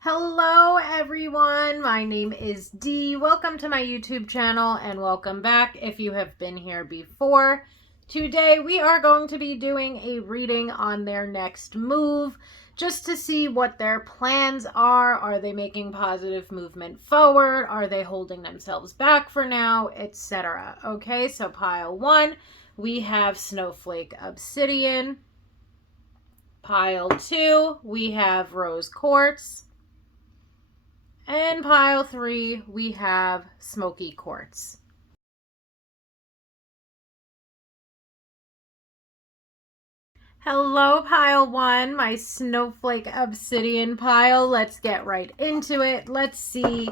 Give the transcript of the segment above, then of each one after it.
Hello everyone, my name is Dee. Welcome to my YouTube channel and welcome back if you have been here before. Today we are going to be doing a reading on their next move just to see what their plans are. Are they making positive movement forward? Are they holding themselves back for now, etc. Okay, so pile 1, we have Snowflake Obsidian. Pile 2, we have Rose Quartz. And pile 3, we have Smoky Quartz. Hello, pile 1, my Snowflake Obsidian pile. Let's get right into it. Let's see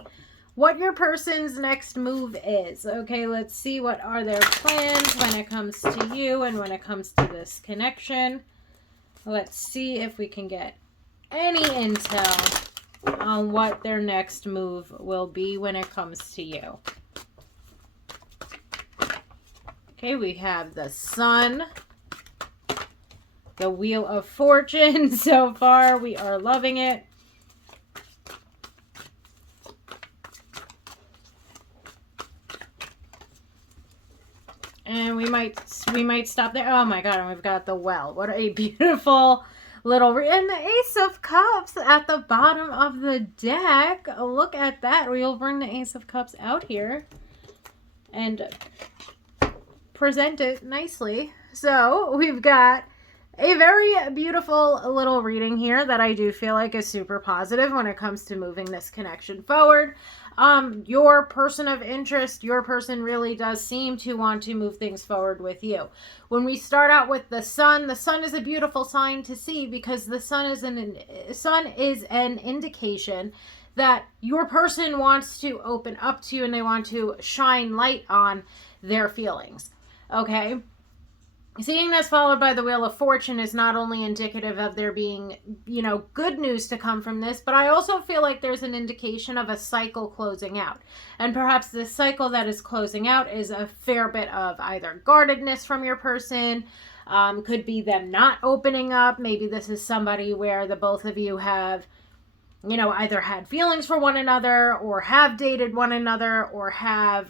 what your person's next move is. Okay, let's see what are their plans when it comes to you and when it comes to this connection. Let's see if we can get any intel on what their next move will be when it comes to you. Okay, we have the Sun, the Wheel of Fortune. So far, we are loving it. And we might stop there. Oh my God, and we've got the Well. What a beautiful little and the Ace of Cups at the bottom of the deck. Look at that. We'll bring the Ace of Cups out here and present it nicely. So we've got a very beautiful little reading here that I do feel like is super positive when it comes to moving this connection forward. Your person of interest, your person really does seem to want to move things forward with you. When we start out with the Sun is a beautiful sign to see because the Sun is an indication that your person wants to open up to you and they want to shine light on their feelings. Okay? Seeing this followed by the Wheel of Fortune is not only indicative of there being, good news to come from this, but I also feel like there's an indication of a cycle closing out. And perhaps this cycle that is closing out is a fair bit of either guardedness from your person, could be them not opening up. Maybe this is somebody where the both of you have either had feelings for one another or have dated one another or have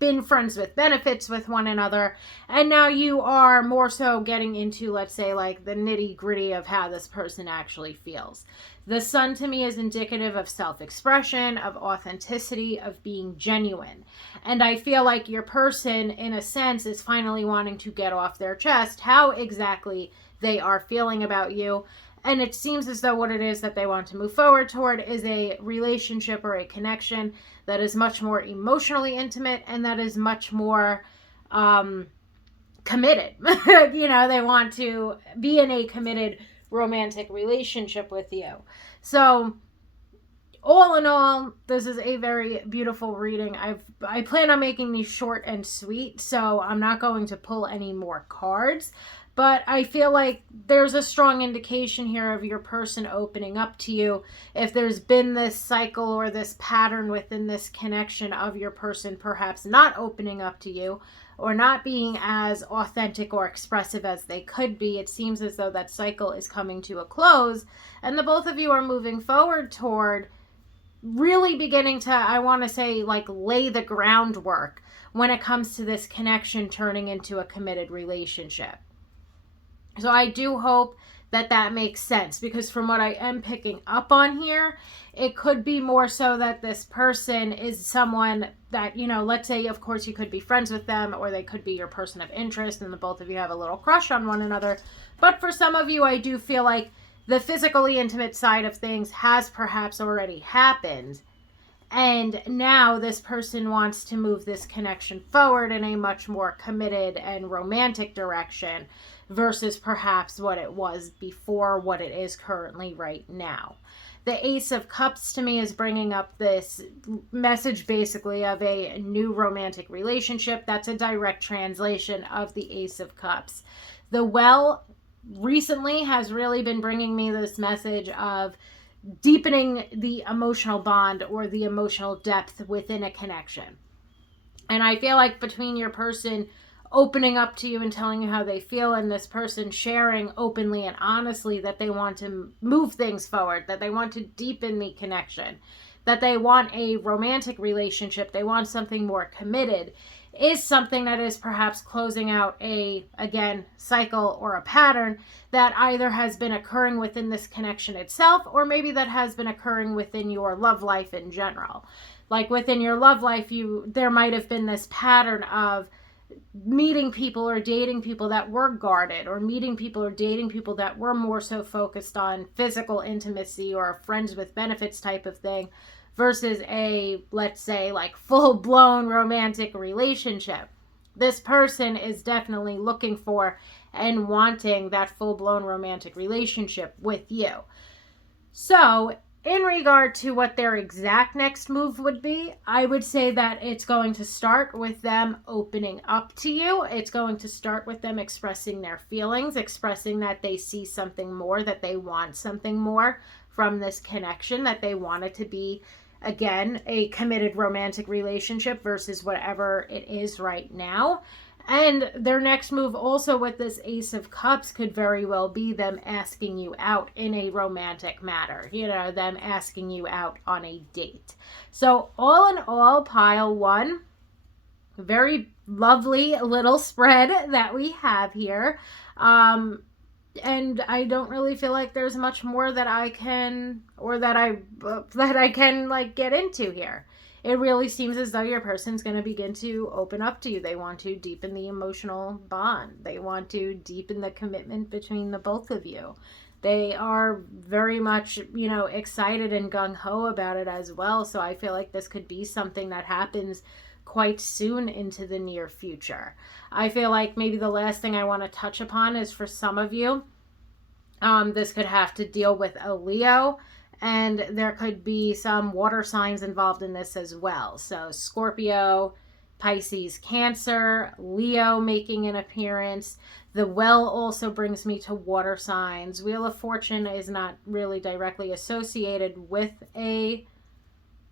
been friends with benefits with one another. And now you are more so getting into, let's say, like the nitty gritty of how this person actually feels. The Sun to me is indicative of self-expression, of authenticity, of being genuine. And I feel like your person, in a sense, is finally wanting to get off their chest how exactly they are feeling about you. And it seems as though what it is that they want to move forward toward is a relationship or a connection that is much more emotionally intimate and that is much more committed. They want to be in a committed romantic relationship with you. So all in all, this is a very beautiful reading. I plan on making these short and sweet, so I'm not going to pull any more cards. But I feel like there's a strong indication here of your person opening up to you. If there's been this cycle or this pattern within this connection of your person perhaps not opening up to you or not being as authentic or expressive as they could be, it seems as though that cycle is coming to a close and the both of you are moving forward toward really beginning to, I want to say, lay the groundwork when it comes to this connection turning into a committed relationship. So I do hope that makes sense, because from what I am picking up on here, it could be more so that this person is someone that, let's say, of course, you could be friends with them or they could be your person of interest and the both of you have a little crush on one another. But for some of you, I do feel like the physically intimate side of things has perhaps already happened. And now this person wants to move this connection forward in a much more committed and romantic direction versus perhaps what it was before, what it is currently right now. The Ace of Cups to me is bringing up this message basically of a new romantic relationship. That's a direct translation of the Ace of Cups. The Well recently has really been bringing me this message of deepening the emotional bond or the emotional depth within a connection. And I feel like between your person opening up to you and telling you how they feel, and this person sharing openly and honestly that they want to move things forward, that they want to deepen the connection, that they want a romantic relationship, they want something more committed, is something that is perhaps closing out a, again, cycle or a pattern that either has been occurring within this connection itself, or maybe that has been occurring within your love life in general. Like within your love life, there might have been this pattern of meeting people or dating people that were guarded, or meeting people or dating people that were more so focused on physical intimacy or a friends with benefits type of thing, versus a, let's say, like full-blown romantic relationship. This person is definitely looking for and wanting that full-blown romantic relationship with you. So in regard to what their exact next move would be, I would say that it's going to start with them opening up to you. It's going to start with them expressing their feelings, expressing that they see something more, that they want something more from this connection, that they want it to be, again, a committed romantic relationship versus whatever it is right now. And their next move also with this Ace of Cups could very well be them asking you out in a romantic matter, them asking you out on a date. So all in all, pile one, very lovely little spread that we have here. And I don't really feel like there's much more that I can, or that I can like get into here. It really seems as though your person's going to begin to open up to you. They want to deepen the emotional bond. They want to deepen the commitment between the both of you. They are very much, excited and gung-ho about it as well. So I feel like this could be something that happens quite soon into the near future. I feel like maybe the last thing I want to touch upon is for some of you, this could have to deal with a Leo. And there could be some water signs involved in this as well. So Scorpio, Pisces, Cancer, Leo making an appearance. The well also brings me to water signs. Wheel of Fortune is not really directly associated with a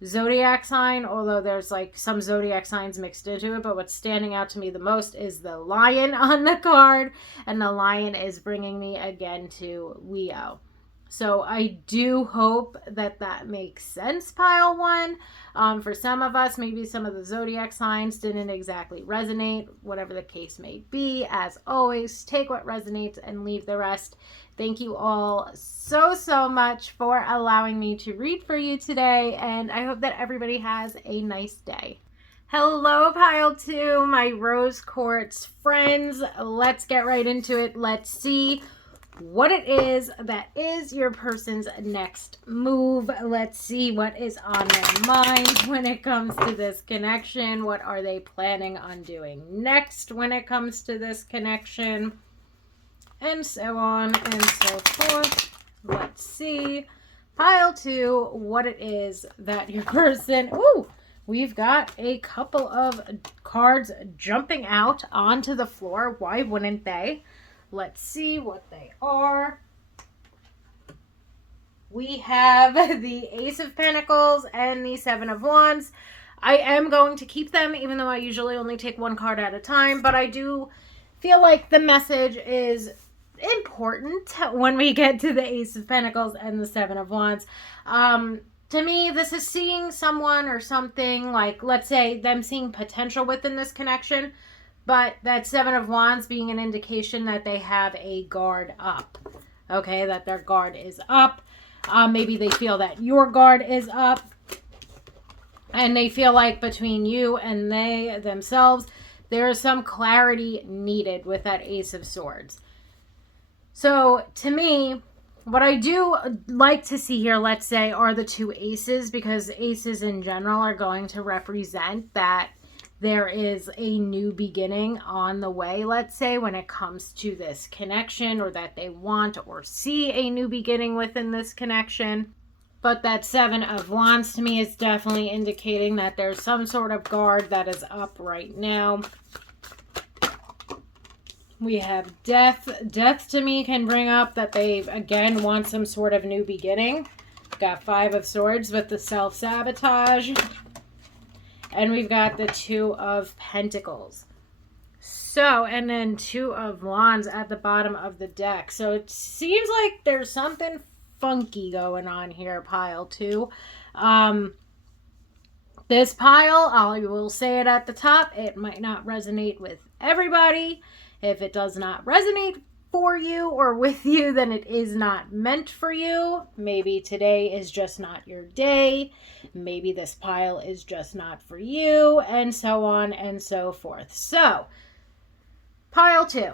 zodiac sign, although there's like some zodiac signs mixed into it. But what's standing out to me the most is the lion on the card. And the lion is bringing me again to Leo. So I do hope that makes sense, pile one. For some of us, maybe some of the zodiac signs didn't exactly resonate, whatever the case may be. As always, take what resonates and leave the rest. Thank you all so much for allowing me to read for you today, and I hope that everybody has a nice day. Hello, pile two, my rose quartz friends. Let's get right into it. Let's see what it is that is your person's next move. Let's see what is on their mind when it comes to this connection. What are they planning on doing next when it comes to this connection? And so on and so forth. Let's see. Pile two, what it is that your person... Ooh, we've got a couple of cards jumping out onto the floor. Why wouldn't they? Let's see what they are. We have the Ace of Pentacles and the Seven of Wands. I am going to keep them, even though I usually only take one card at a time. But I do feel like the message is important when we get to the Ace of Pentacles and the Seven of Wands. To me, this is seeing someone or something, like, let's say, them seeing potential within this connection. But that Seven of Wands being an indication that they have a guard up. Okay, that their guard is up. Maybe they feel that your guard is up. And they feel like between you and they themselves, there is some clarity needed with that Ace of Swords. So, to me, what I do like to see here, let's say, are the two aces. Because aces in general are going to represent that there is a new beginning on the way, let's say, when it comes to this connection, or that they want or see a new beginning within this connection. But that Seven of Wands to me is definitely indicating that there's some sort of guard that is up right now. We have Death. Death to me can bring up that they, again, want some sort of new beginning. Got Five of Swords with the self-sabotage. And we've got the Two of Pentacles. So, and then Two of Wands at the bottom of the deck. So it seems like there's something funky going on here, pile two. This pile, I will say it at the top, it might not resonate with everybody. If it does not resonate for you or with you, then it is not meant for you. Maybe today is just not your day. Maybe this pile is just not for you, and so on and so forth. So, pile two.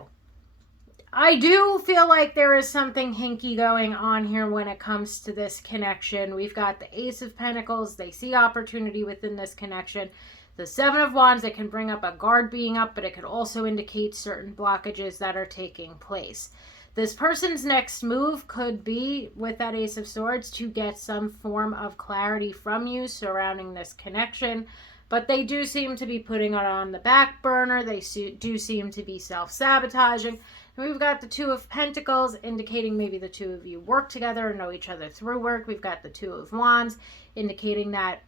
I do feel like there is something hinky going on here when it comes to this connection. We've got the Ace of Pentacles. They see opportunity within this connection. The Seven of Wands, it can bring up a guard being up, but it could also indicate certain blockages that are taking place. This person's next move could be, with that Ace of Swords, to get some form of clarity from you surrounding this connection. But they do seem to be putting it on the back burner. They do seem to be self-sabotaging. We've got the Two of Pentacles, indicating maybe the two of you work together and know each other through work. We've got the Two of Wands, indicating that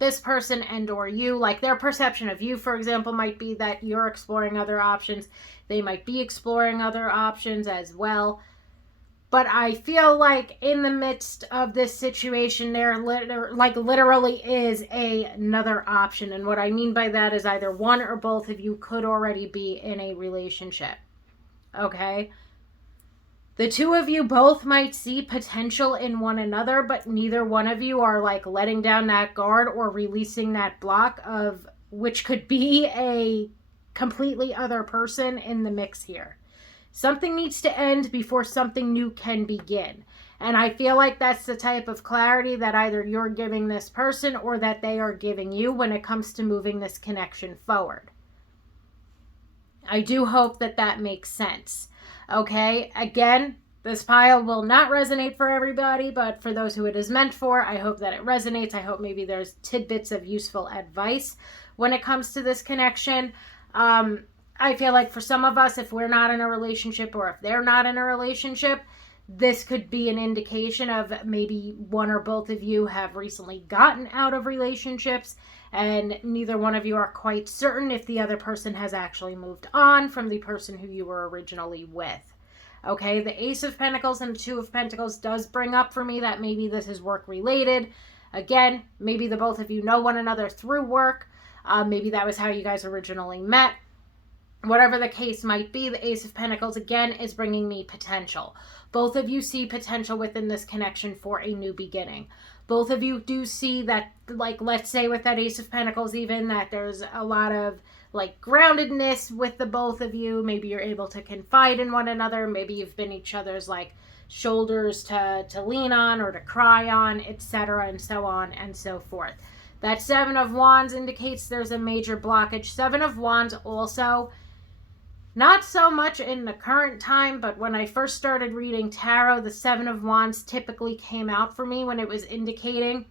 this person and or you, like their perception of you, for example, might be that you're exploring other options. They might be exploring other options as well. But I feel like in the midst of this situation, there literally is another option. And what I mean by that is either one or both of you could already be in a relationship. Okay? The two of you both might see potential in one another, but neither one of you are like letting down that guard or releasing that block of which could be a completely other person in the mix here. Something needs to end before something new can begin. And I feel like that's the type of clarity that either you're giving this person or that they are giving you when it comes to moving this connection forward. I do hope that that makes sense. Okay, again, this pile will not resonate for everybody, but for those who it is meant for, I hope that it resonates. I hope maybe there's tidbits of useful advice when it comes to this connection. I feel like for some of us, if we're not in a relationship or if they're not in a relationship, this could be an indication of maybe one or both of you have recently gotten out of relationships and neither one of you are quite certain if the other person has actually moved on from the person who you were originally with. Okay, the Ace of Pentacles and the Two of Pentacles does bring up for me that maybe this is work related. Again, maybe the both of you know one another through work. Maybe that was how you guys originally met. Whatever the case might be, the Ace of Pentacles, again, is bringing me potential. Both of you see potential within this connection for a new beginning. Both of you do see that, like, let's say with that Ace of Pentacles even, that there's a lot of, like, groundedness with the both of you. Maybe you're able to confide in one another. Maybe you've been each other's, like, shoulders to lean on or to cry on, etc., and so on and so forth. That Seven of Wands indicates there's a major blockage. Seven of Wands also, not so much in the current time, but when I first started reading tarot, the Seven of Wands typically came out for me when it was indicating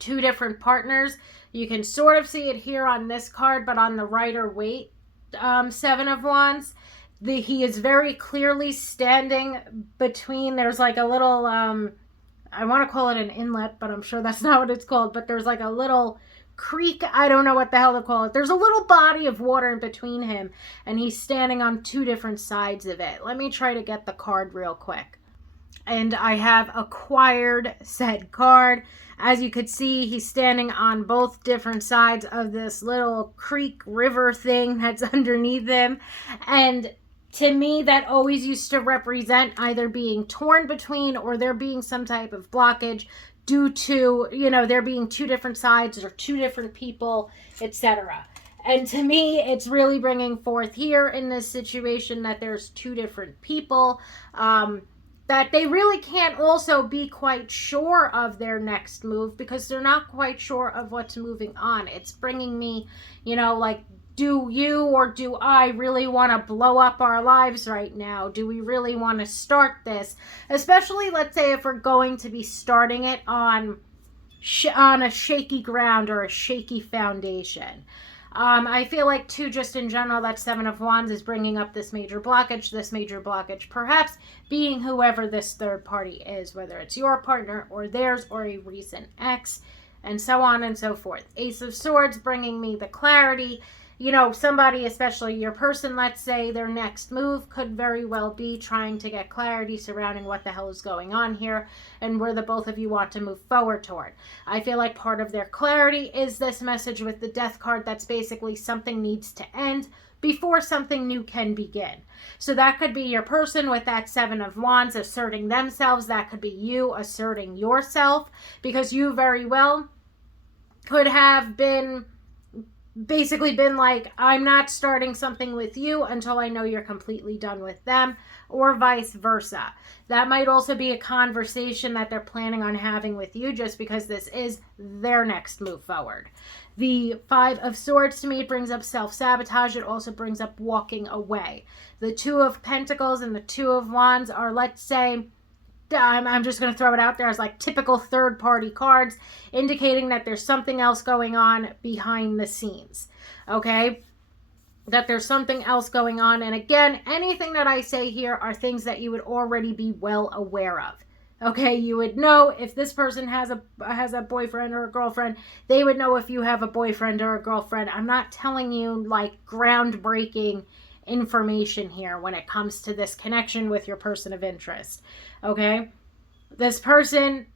two different partners. You can sort of see it here on this card, but on the Rider-Waite Seven of Wands, he is very clearly standing between, there's like a little, I want to call it an inlet, but I'm sure that's not what it's called, but there's like a little creek, I don't know what the hell to call it. There's a little body of water in between him, and he's standing on two different sides of it. Let me try to get the card real quick. And I have acquired said card. As you could see, he's standing on both different sides of this little creek river thing that's underneath him. And to me, that always used to represent either being torn between or there being some type of blockage due to, you know, there being two different sides or two different people, etc. And to me, it's really bringing forth here in this situation that there's two different people, that they really can't also be quite sure of their next move because they're not quite sure of what's moving on. It's bringing me, you know, like, do you or do I really want to blow up our lives right now? Do we really want to start this? Especially, let's say, if we're going to be starting it on a shaky ground or a shaky foundation. I feel like, too, just in general, that Seven of Wands is bringing up this major blockage perhaps being whoever this third party is, whether it's your partner or theirs or a recent ex, and so on and so forth. Ace of Swords bringing me the clarity somebody, especially your person, let's say, their next move could very well be trying to get clarity surrounding what the hell is going on here and where the both of you want to move forward toward. I feel like part of their clarity is this message with the Death card that's basically something needs to end before something new can begin. So that could be your person with that Seven of Wands asserting themselves. That could be you asserting yourself, because you very well could have basically been like, I'm not starting something with you until I know you're completely done with them, or vice versa. That might also be a conversation that they're planning on having with you, just because this is their next move forward. The Five of Swords, to me, it brings up self-sabotage. It also brings up walking away. The Two of Pentacles and the Two of Wands are, let's say, I'm just going to throw it out there as like typical third-party cards, indicating that there's something else going on behind the scenes, okay? That there's something else going on. And again, anything that I say here are things that you would already be well aware of. Okay, you would know if this person has a boyfriend or a girlfriend. They would know if you have a boyfriend or a girlfriend. I'm not telling you like groundbreaking information here when it comes to this connection with your person of interest. Okay, this person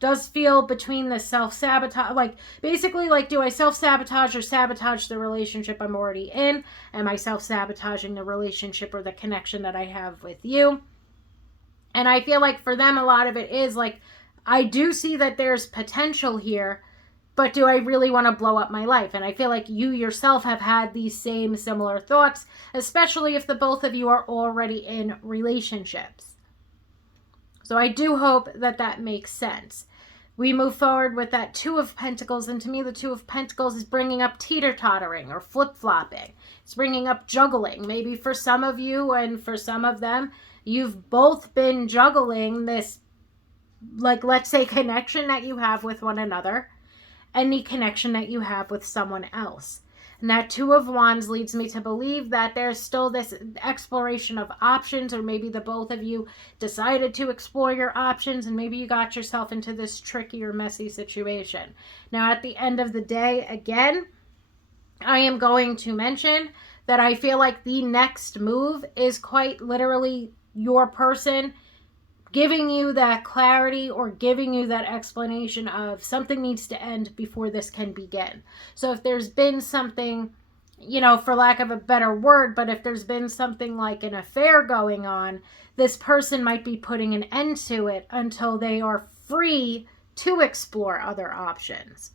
does feel between the self-sabotage, like basically like, do I self-sabotage or sabotage the relationship I'm already in? Am I self-sabotaging the relationship or the connection that I have with you? And I feel like for them, a lot of it is like, I do see that there's potential here, but do I really want to blow up my life? And I feel like you yourself have had these same similar thoughts, especially if the both of you are already in relationships. So I do hope that that makes sense. We move forward with that Two of Pentacles, and to me, the Two of Pentacles is bringing up teeter-tottering or flip-flopping. It's bringing up juggling. Maybe for some of you and for some of them, you've both been juggling this, like, let's say, connection that you have with one another and the connection that you have with someone else. And that Two of Wands leads me to believe that there's still this exploration of options, or maybe the both of you decided to explore your options and maybe you got yourself into this tricky or messy situation. Now, at the end of the day, again, I am going to mention that I feel like the next move is quite literally your person giving you that clarity or giving you that explanation of something needs to end before this can begin. So if there's been something, for lack of a better word, but if there's been something like an affair going on, this person might be putting an end to it until they are free to explore other options.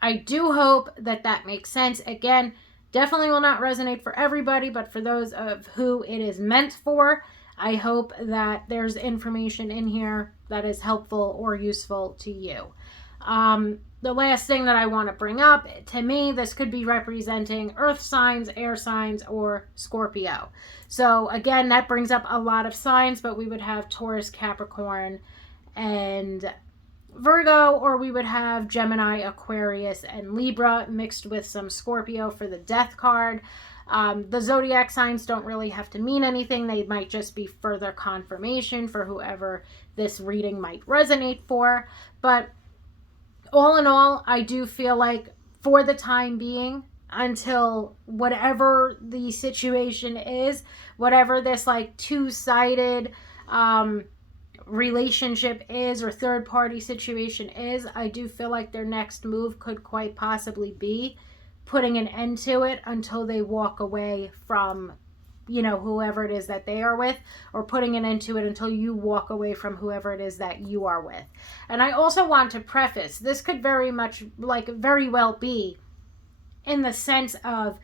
I do hope that that makes sense. Again, definitely will not resonate for everybody, but for those of who it is meant for, I hope that there's information in here that is helpful or useful to you. The last thing that I want to bring up, to me, this could be representing earth signs, air signs, or Scorpio. So again, that brings up a lot of signs, but we would have Taurus, Capricorn, and Virgo, or we would have Gemini, Aquarius, and Libra mixed with some Scorpio for the Death card. The zodiac signs don't really have to mean anything. They might just be further confirmation for whoever this reading might resonate for. But all in all, I do feel like for the time being, until whatever the situation is, whatever this like two-sided relationship is or third-party situation is, I do feel like their next move could quite possibly be putting an end to it until they walk away from, whoever it is that they are with, or putting an end to it until you walk away from whoever it is that you are with. And I also want to preface, this could very well be in the sense of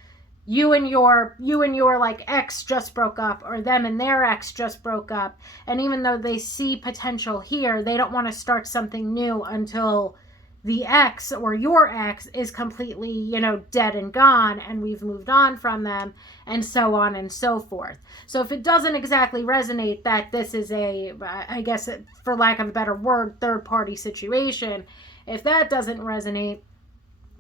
you and your like ex just broke up, or them and their ex just broke up, and even though they see potential here, they don't want to start something new until the ex or your ex is completely, dead and gone, and we've moved on from them, and so on and so forth. So if it doesn't exactly resonate that this is a, I guess for lack of a better word, third-party situation, if that doesn't resonate,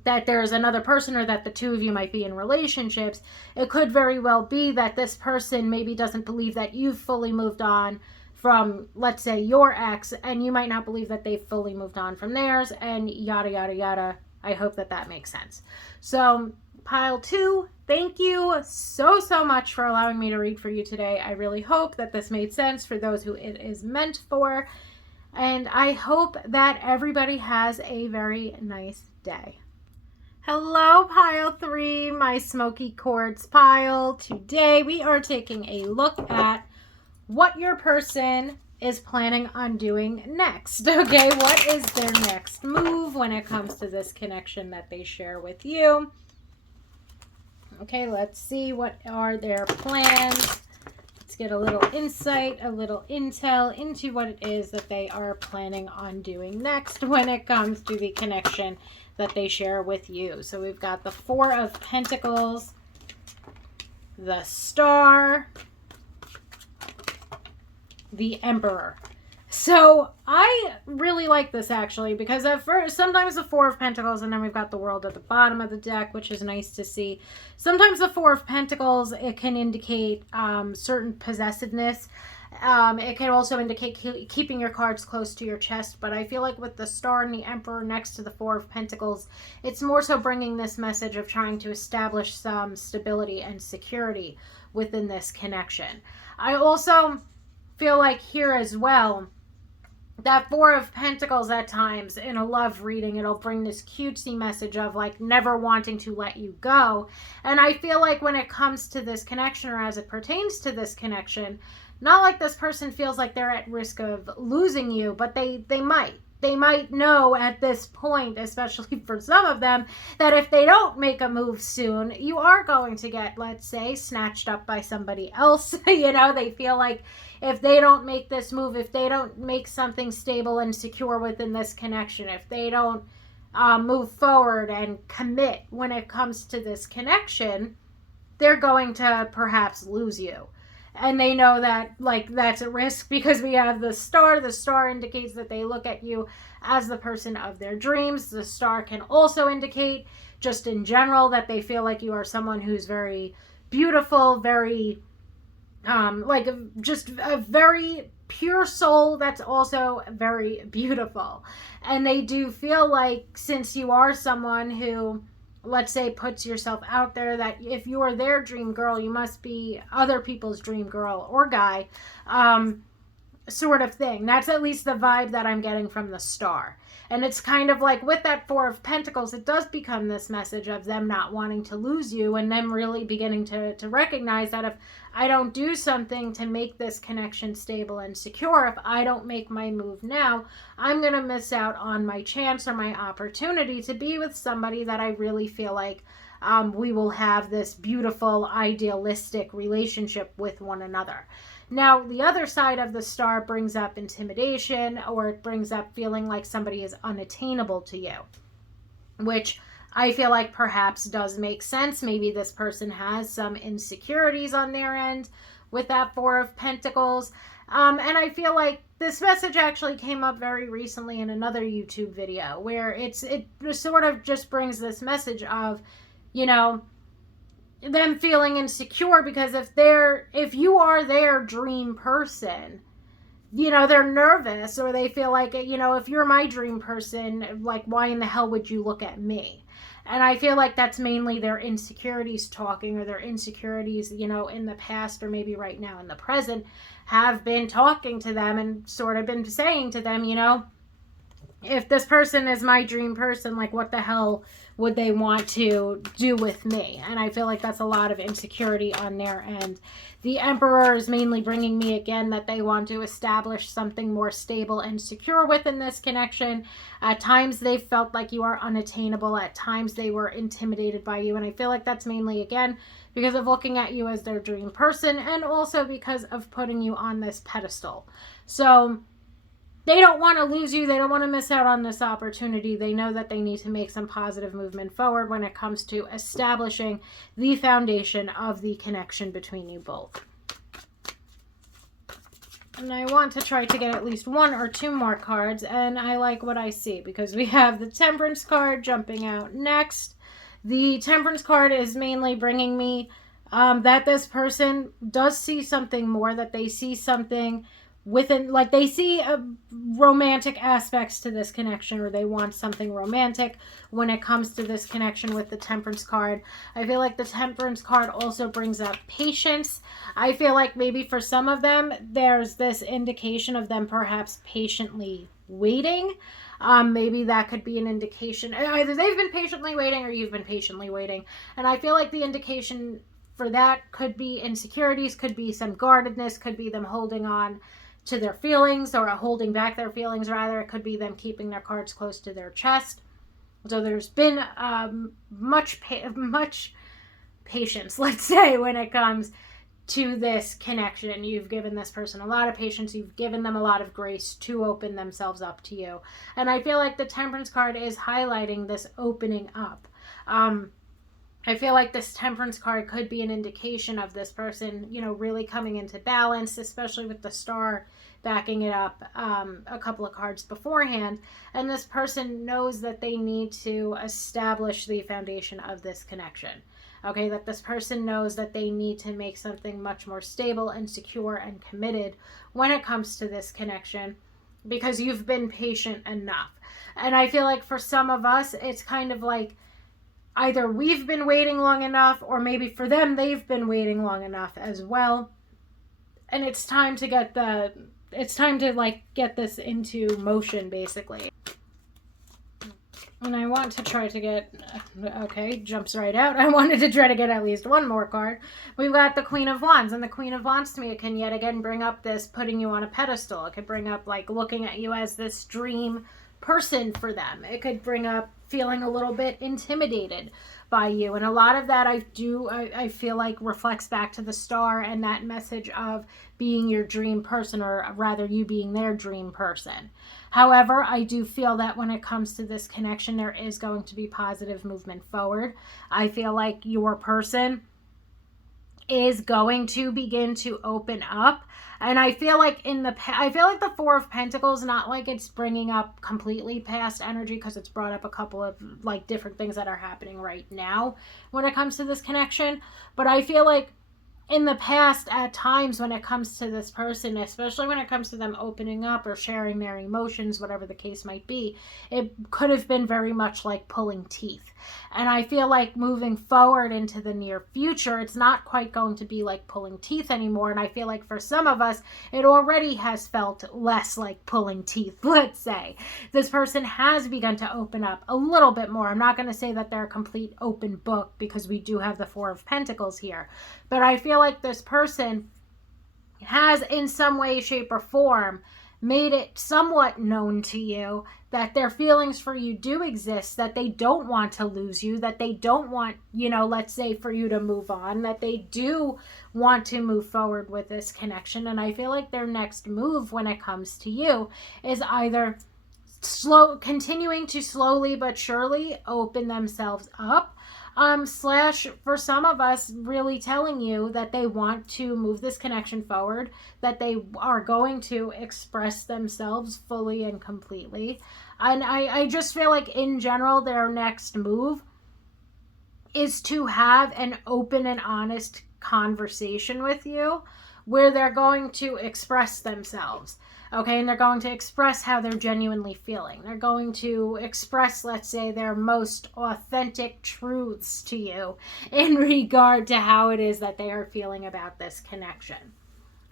that there's another person or that the two of you might be in relationships, it could very well be that this person maybe doesn't believe that you've fully moved on from, let's say, your ex, and you might not believe that they've fully moved on from theirs, and yada, yada, yada. I hope that that makes sense. So pile 2, thank you so, so much for allowing me to read for you today. I really hope that this made sense for those who it is meant for. And I hope that everybody has a very nice day. Hello, pile 3, my smoky quartz pile. Today we are taking a look at what your person is planning on doing next. Okay, what is their next move when it comes to this connection that they share with you? Okay, let's see, what are their plans? Let's get a little insight, a little intel into what it is that they are planning on doing next when it comes to the connection that they share with you. So we've got the 4 of Pentacles, the Star, the Emperor. So I really like this actually, because at first, sometimes the 4 of Pentacles, and then we've got the World at the bottom of the deck, which is nice to see. Sometimes the 4 of Pentacles, it can indicate certain possessiveness. It can also indicate keeping your cards close to your chest, but I feel like with the Star and the Emperor next to the 4 of Pentacles, it's more so bringing this message of trying to establish some stability and security within this connection. I also feel like here as well, that 4 of Pentacles at times in a love reading, it'll bring this cutesy message of like never wanting to let you go. And I feel like when it comes to this connection, or as it pertains to this connection, not like this person feels like they're at risk of losing you, but they might. They might know at this point, especially for some of them, that if they don't make a move soon, you are going to get, let's say, snatched up by somebody else. You know, they feel like if they don't make this move, if they don't make something stable and secure within this connection, if they don't move forward and commit when it comes to this connection, they're going to perhaps lose you. And they know that, like, that's a risk because we have the Star. The Star indicates that they look at you as the person of their dreams. The Star can also indicate, just in general, that they feel like you are someone who's very beautiful, very, just a very pure soul that's also very beautiful. And they do feel like, since you are someone who, let's say, puts yourself out there, that if you are their dream girl, you must be other people's dream girl or guy, sort of thing. That's at least the vibe that I'm getting from the Star. And it's kind of like with that 4 of Pentacles, it does become this message of them not wanting to lose you, and them really beginning to recognize that if I don't do something to make this connection stable and secure, if I don't make my move now, I'm going to miss out on my chance or my opportunity to be with somebody that I really feel like we will have this beautiful, idealistic relationship with one another. Now, the other side of the Star brings up intimidation, or it brings up feeling like somebody is unattainable to you, which I feel like perhaps does make sense. Maybe this person has some insecurities on their end with that 4 of Pentacles. And I feel like this message actually came up very recently in another YouTube video where it sort of just brings this message of, you know, them feeling insecure because if you are their dream person, you know, they're nervous, or they feel like, you know, if you're my dream person, like, why in the hell would you look at me? And I feel like that's mainly their insecurities talking, or their insecurities, you know, in the past or maybe right now in the present, have been talking to them and sort of been saying to them, you know, if this person is my dream person, like, what the hell would they want to do with me? And I feel like that's a lot of insecurity on their end. The Emperor is mainly bringing me again that they want to establish something more stable and secure within this connection. At times they felt like you are unattainable. At times they were intimidated by you. And I feel like that's mainly, again, because of looking at you as their dream person, and also because of putting you on this pedestal. So they don't want to lose you. They don't want to miss out on this opportunity. They know that they need to make some positive movement forward when it comes to establishing the foundation of the connection between you both. And I want to try to get at least 1 or 2 more cards, and I like what I see because we have the Temperance card jumping out next. The Temperance card is mainly bringing me that this person does see something more, that they see something within, like, they see romantic aspects to this connection, or they want something romantic when it comes to this connection with the Temperance card. I feel like the Temperance card also brings up patience. I feel like maybe for some of them, there's this indication of them perhaps patiently waiting. Maybe that could be an indication. Either they've been patiently waiting or you've been patiently waiting. And I feel like the indication for that could be insecurities, could be some guardedness, could be them holding on to their feelings, or holding back their feelings rather. It could be them keeping their cards close to their chest. So there's been much patience, let's say, when it comes to this connection. You've given this person a lot of patience. You've given them a lot of grace to open themselves up to you. And I feel like the Temperance card is highlighting this opening up. I feel like this Temperance card could be an indication of this person, really coming into balance, especially with the star backing it up a couple of cards beforehand. And this person knows that they need to establish the foundation of this connection. Okay, that this person knows that they need to make something much more stable and secure and committed when it comes to this connection, because you've been patient enough. And I feel like for some of us, it's kind of like either we've been waiting long enough, or maybe for them, they've been waiting long enough as well. And it's time to get this into motion, basically. And I want to try to get, okay, jumps right out. I wanted to try to get at least one more card. We've got the Queen of Wands. And the Queen of Wands, to me, it can yet again bring up this putting you on a pedestal. It could bring up, like, looking at you as this dream person for them. It could bring up feeling a little bit intimidated by you. And a lot of that I feel like reflects back to the star and that message of being your dream person, or rather you being their dream person. However, I do feel that when it comes to this connection, there is going to be positive movement forward. I feel like your person is going to begin to open up. And I feel like the Four of Pentacles, not like it's bringing up completely past energy, because it's brought up a couple of like different things that are happening right now when it comes to this connection. But I feel like in the past, at times when it comes to this person, especially when it comes to them opening up or sharing their emotions, whatever the case might be, it could have been very much like pulling teeth. And I feel like moving forward into the near future, it's not quite going to be like pulling teeth anymore. And I feel like for some of us, it already has felt less like pulling teeth, let's say. This person has begun to open up a little bit more. I'm not going to say that they're a complete open book, because we do have the Four of Pentacles here. But I feel like this person has, in some way, shape, or form, made it somewhat known to you that their feelings for you do exist, that they don't want to lose you, that they don't want, let's say, for you to move on, that they do want to move forward with this connection. And I feel like their next move when it comes to you is either continuing to slowly but surely open themselves up, slash, for some of us, really telling you that they want to move this connection forward, that they are going to express themselves fully and completely. And I just feel like in general, their next move is to have an open and honest conversation with you, where they're going to express themselves. Okay, and they're going to express how they're genuinely feeling. They're going to express, let's say, their most authentic truths to you in regard to how it is that they are feeling about this connection.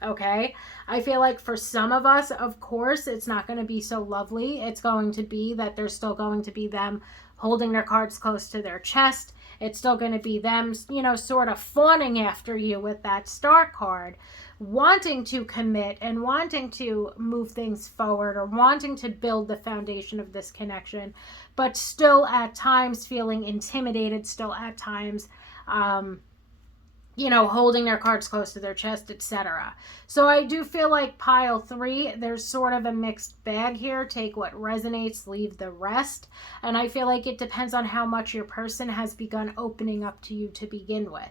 Okay, I feel like for some of us, of course, it's not going to be so lovely. It's going to be that there's still going to be them holding their cards close to their chest. It's still going to be them, sort of fawning after you with that star card, wanting to commit and wanting to move things forward, or wanting to build the foundation of this connection, but still at times feeling intimidated, still at times, holding their cards close to their chest, etc. So I do feel like pile 3, there's sort of a mixed bag here. Take what resonates, leave the rest. And I feel like it depends on how much your person has begun opening up to you to begin with.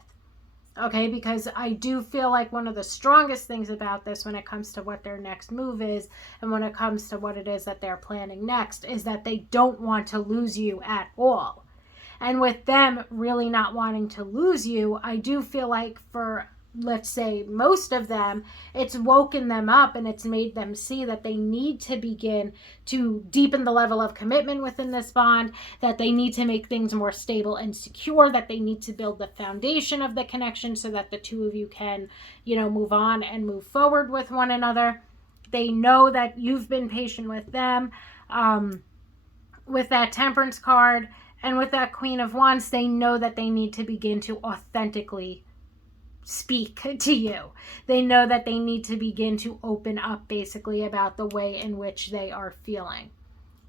Okay, because I do feel like one of the strongest things about this when it comes to what their next move is, and when it comes to what it is that they're planning next, is that they don't want to lose you at all. And with them really not wanting to lose you, I do feel like for let's say most of them, it's woken them up and it's made them see that they need to begin to deepen the level of commitment within this bond, that they need to make things more stable and secure, that they need to build the foundation of the connection so that the two of you can, move on and move forward with one another. They know that you've been patient with them. With that Temperance card and with that Queen of Wands, they know that they need to begin to authentically speak to you. They know that they need to begin to open up basically about the way in which they are feeling,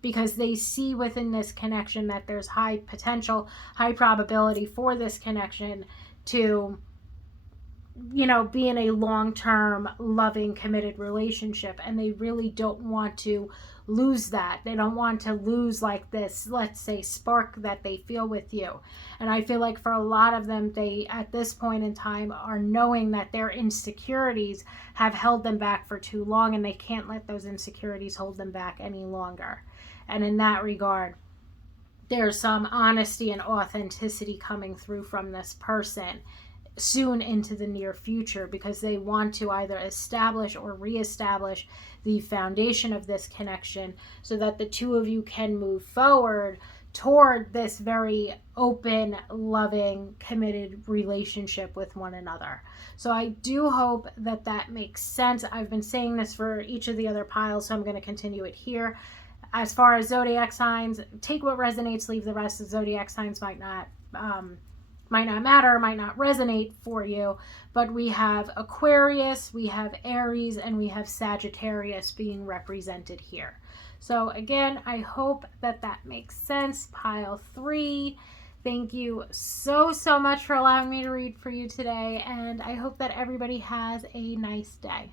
because they see within this connection that there's high potential, high probability for this connection to be in a long-term, loving, committed relationship, and they really don't want to lose that. They don't want to lose like this, let's say, spark that they feel with you. And I feel like for a lot of them, they at this point in time are knowing that their insecurities have held them back for too long, and they can't let those insecurities hold them back any longer. And in that regard, there's some honesty and authenticity coming through from this person soon into the near future, because they want to either establish or reestablish the foundation of this connection so that the two of you can move forward toward this very open, loving, committed relationship with one another. So I do hope that that makes sense. I've been saying this for each of the other piles, so I'm going to continue it here. As far as zodiac signs, take what resonates, leave the rest. The zodiac signs might not matter, might not resonate for you, but we have Aquarius, we have Aries, and we have Sagittarius being represented here. So again, I hope that that makes sense. Pile 3. Thank you so much for allowing me to read for you today, and I hope that everybody has a nice day.